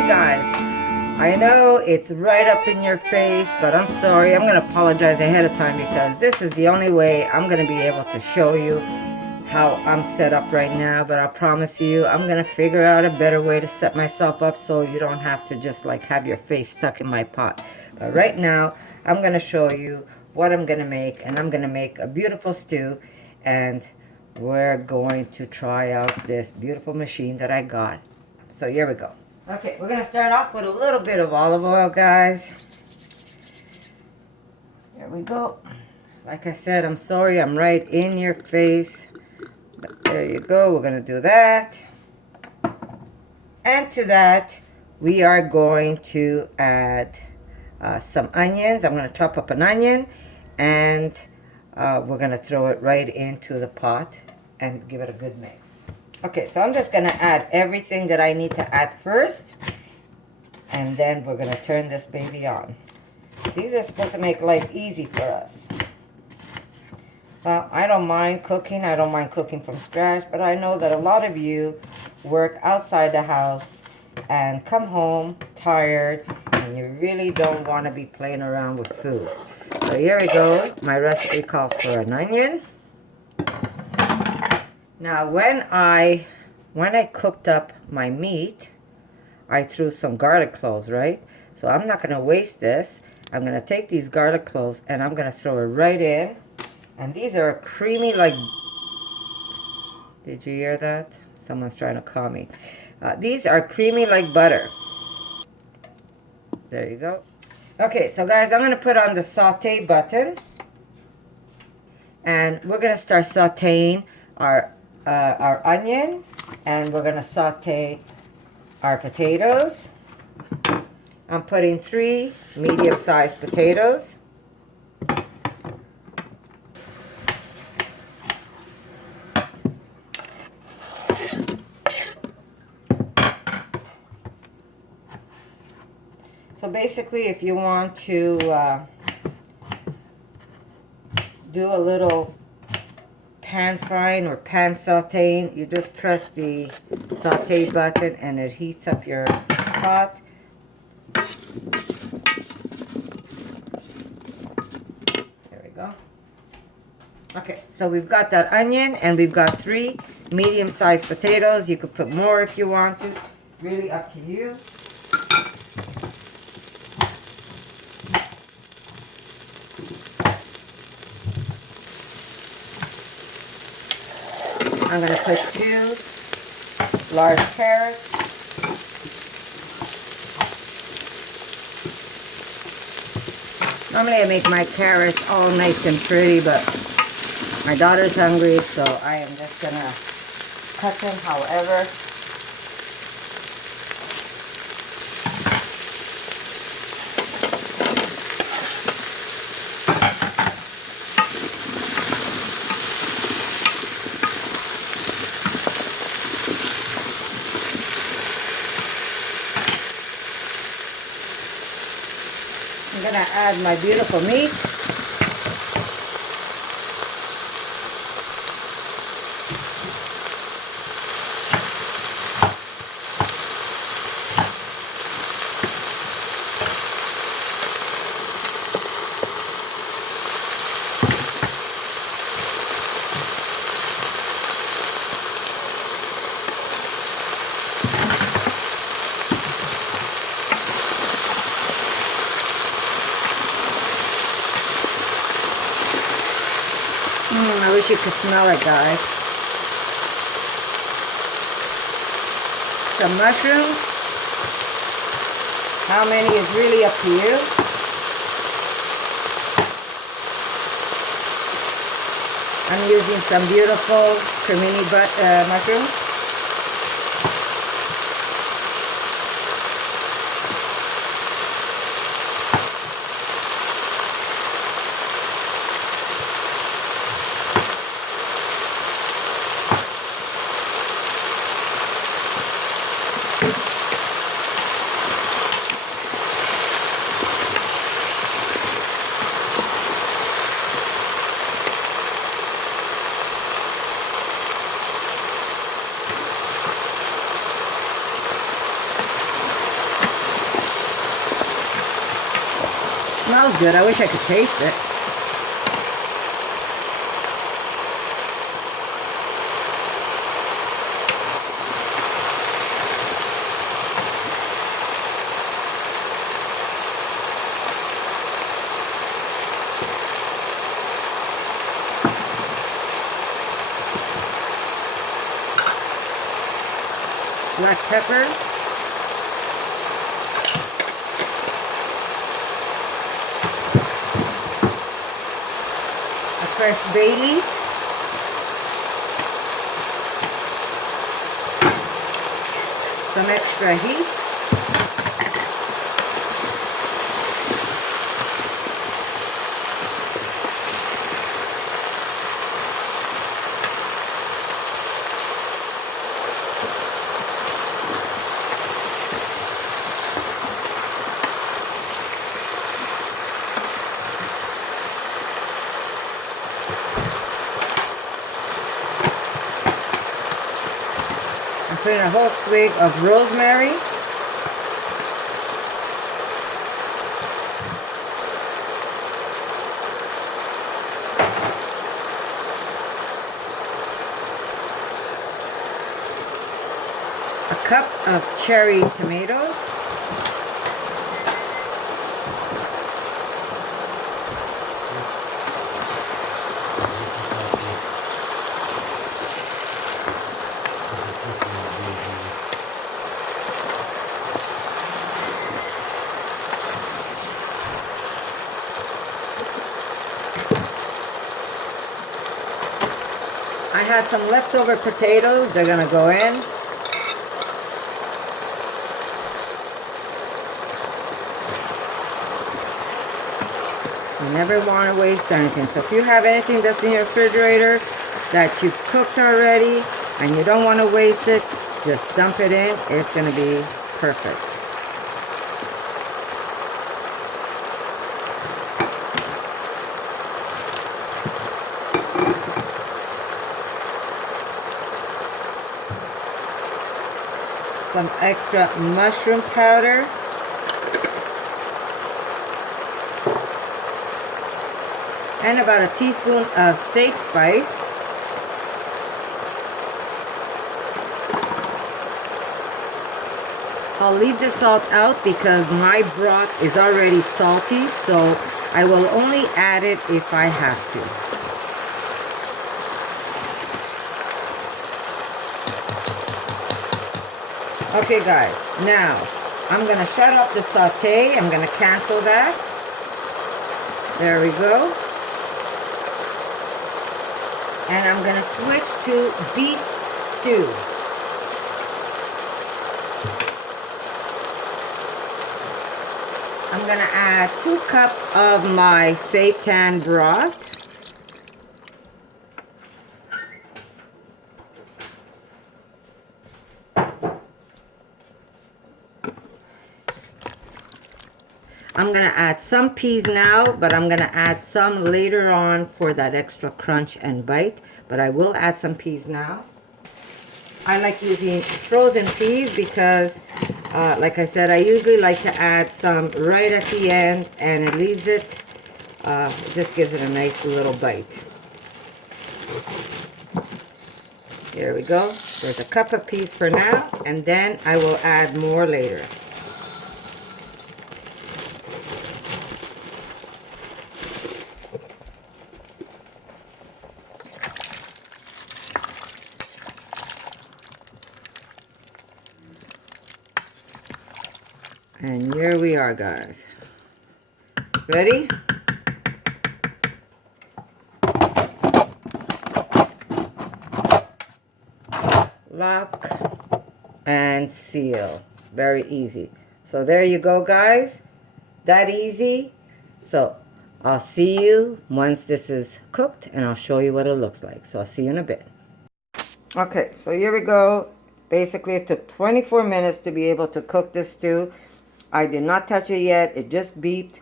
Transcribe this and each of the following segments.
Hey guys, I know it's right up in your face, but I'm sorry. I'm going to apologize ahead of time because this is the only way I'm going to be able to show you how I'm set up right now. But I promise you, I'm going to figure out a better way to set myself up so you don't have to just like have your face stuck in my pot. But right now, I'm going to show you what I'm going to make, and I'm going to make a beautiful stew, and we're going to try out this beautiful machine that I got. So here we go. Okay, we're going to start off with a little bit of olive oil, guys. There we go. Like I said, I'm sorry, I'm right in your face. But there you go, we're going to do that. And to that, we are going to add some onions. I'm going to chop up an onion, and we're going to throw it right into the pot and give it a good mix. Okay, so I'm just going to add everything that I need to add first, and then we're going to turn this baby on. These are supposed to make life easy for us. Well, I don't mind cooking. I don't mind cooking from scratch, but I know that a lot of you work outside the house and come home tired, and you really don't want to be playing around with food. So here we go. My recipe calls for an onion. Now, when I cooked up my meat, I threw some garlic cloves, right? So I'm not going to waste this. I'm going to take these garlic cloves and I'm going to throw it right in. And these are creamy like... Did you hear that? Someone's trying to call me. These are creamy like butter. There you go. Okay, so guys, I'm going to put on the saute button. And we're going to start sauteing our onion, and we're going to saute our potatoes. I'm putting 3 medium-sized potatoes. So basically, if you want to do a little pan frying or pan sauteing, you just press the saute button and it heats up your pot. There we go. Okay, so we've got that onion and we've got 3 medium-sized potatoes. You could put more if you want to, really up to you. I'm going to put 2 large carrots. Normally I make my carrots all nice and pretty, but my daughter's hungry, so I am just going to cut them however. I'm going to add my beautiful meat. I wish you could smell it, guys. Some mushrooms. How many is really up to you. I'm using some beautiful cremini mushrooms. smells good. I wish I could taste it. Black pepper. A fresh bay leaf. Some extra heat. Put in a whole swig of rosemary. A cup of cherry tomatoes. I had some leftover potatoes, they're gonna go in. You never want to waste anything. So if you have anything that's in your refrigerator that you've cooked already and you don't want to waste it, just dump it in. It's gonna be perfect. Some extra mushroom powder. And about a teaspoon of steak spice. I'll leave the salt out because my broth is already salty, so I will only add it if I have to. Okay guys, now I'm going to shut off the saute. I'm going to cancel that. There we go. And I'm going to switch to beef stew. I'm going to add 2 cups of my seitan broth. I'm going to add some peas now, but I'm going to add some later on for that extra crunch and bite. But I will add some peas now. I like using frozen peas because, like I said, I usually like to add some right at the end, and it leaves it, just gives it a nice little bite. Here we go. There's a cup of peas for now, and then I will add more later. And here we are, guys. Ready? Lock and seal. Very easy. So there you go, guys. That easy. So I'll see you once this is cooked, and I'll show you what it looks like. So I'll see you in a bit. Okay, so here we go. Basically, it took 24 minutes to be able to cook this stew. I did not touch it yet. It just beeped.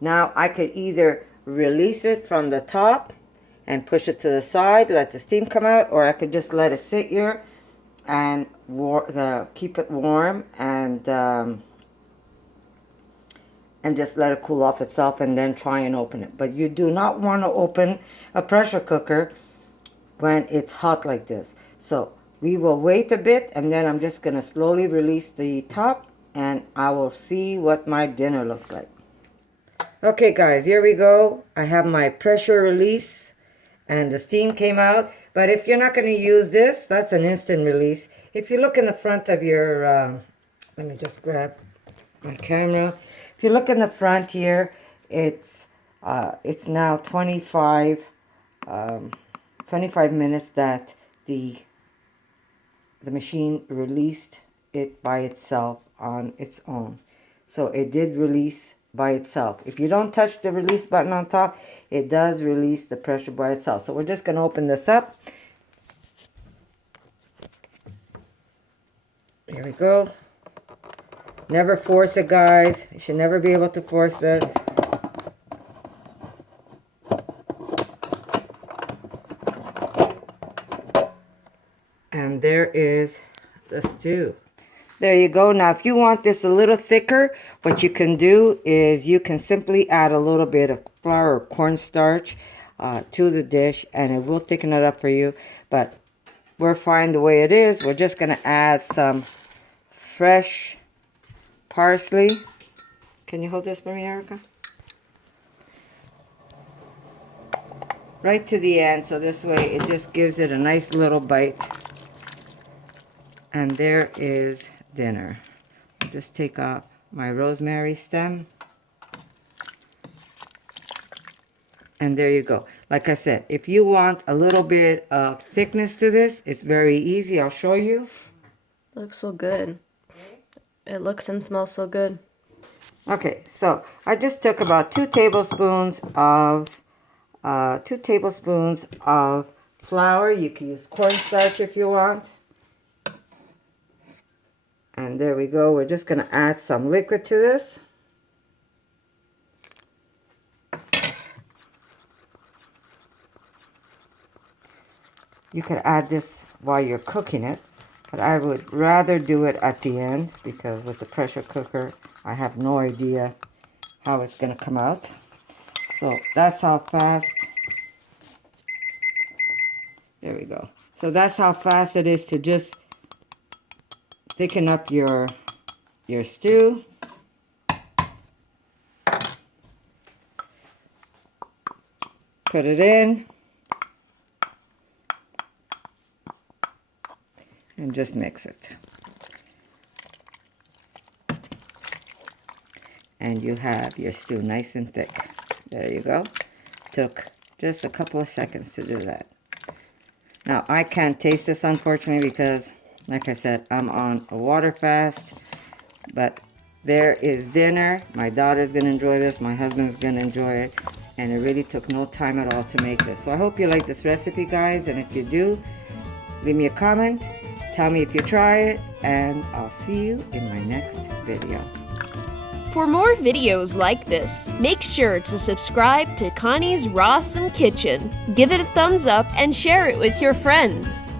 Now I could either release it from the top and push it to the side, let the steam come out, or I could just let it sit here and keep it warm and and just let it cool off itself and then try and open it. But you do not want to open a pressure cooker when it's hot like this. So we will wait a bit, and then I'm just going to slowly release the top, and I will see what my dinner looks like. Okay guys, here we go. I have my pressure release and the steam came out. But if you're not going to use this, that's an instant release. If you look in the front of your, let me just grab my camera. If you look in the front here, it's now 25 minutes that the machine released it by itself on its own. So it did release by itself. If you don't touch the release button on top, it does release the pressure by itself. So we're just going to open this up. Here we go. Never force it, guys. You should never be able to force this. And there is the stew. There you go. Now, if you want this a little thicker, what you can do is you can simply add a little bit of flour or cornstarch to the dish, and it will thicken it up for you. But we're fine the way it is. We're just going to add some fresh parsley. Can you hold this for me, Erica? Right to the end, so this way it just gives it a nice little bite. And there is dinner. I'll just take off my rosemary stem. And there you go. Like I said, if you want a little bit of thickness to this, it's very easy. I'll show you. Looks so good. It looks and smells so good. Okay, so I just took about 2 tablespoons of flour. You can use cornstarch if you want. And there we go. We're just going to add some liquid to this. You could add this while you're cooking it, but I would rather do it at the end because with the pressure cooker, I have no idea how it's going to come out. So that's how fast. There we go. So that's how fast it is to just thicken up your stew. Put it in. And just mix it. And you have your stew nice and thick. There you go. Took just a couple of seconds to do that. Now, I can't taste this, unfortunately, because, like I said, I'm on a water fast. But there is dinner. My daughter's going to enjoy this. My husband's going to enjoy it. And it really took no time at all to make this. So I hope you like this recipe, guys. And if you do, leave me a comment. Tell me if you try it. And I'll see you in my next video. For more videos like this, make sure to subscribe to Connie's RAWsome Kitchen, give it a thumbs up, and share it with your friends.